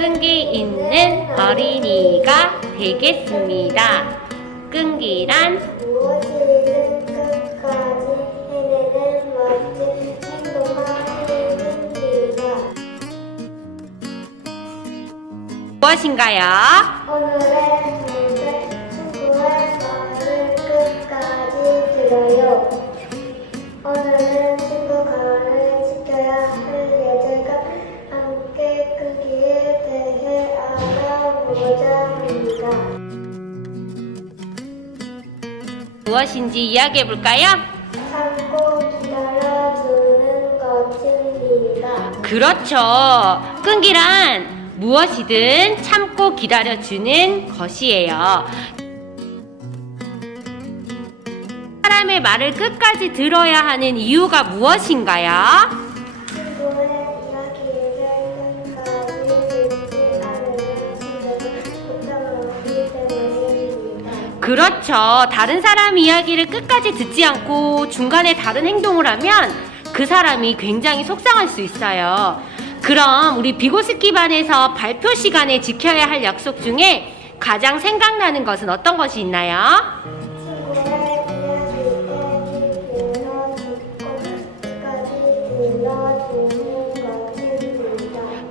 끈기 있는 어린이가 되겠습니다. 끈기란 무엇인가요? 오늘의 문제 친구의 말을 끝까지 들어요. 무엇인지 이야기해 볼까요? 참고 기다려주는 것입니다. 그렇죠. 끈기란 무엇이든 참고 기다려주는 것이에요. 사람의 말을 끝까지 들어야 하는 이유가 무엇인가요? 그렇죠. 다른 사람 이야기를 끝까지 듣지 않고 중간에 다른 행동을 하면 그 사람이 굉장히 속상할 수 있어요. 그럼 우리 비고스키 반에서 발표 시간에 지켜야 할 약속 중에 가장 생각나는 것은 어떤 것이 있나요?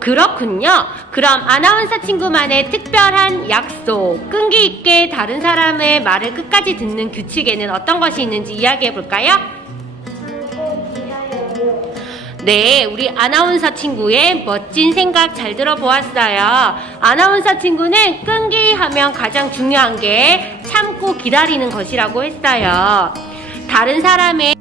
그렇군요. 그럼 아나운서 친구만의 특별한 약속, 끈기 있게 다른 사람의 말을 끝까지 듣는 규칙에는 어떤 것이 있는지 이야기해 볼까요? 네, 우리 아나운서 친구의 멋진 생각 잘 들어보았어요. 아나운서 친구는 끈기 하면 가장 중요한 게 참고 기다리는 것이라고 했어요. 다른 사람의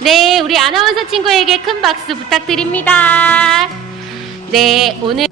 네, 우리 아나운서 친구에게 큰 박수 부탁드립니다. 네, 오늘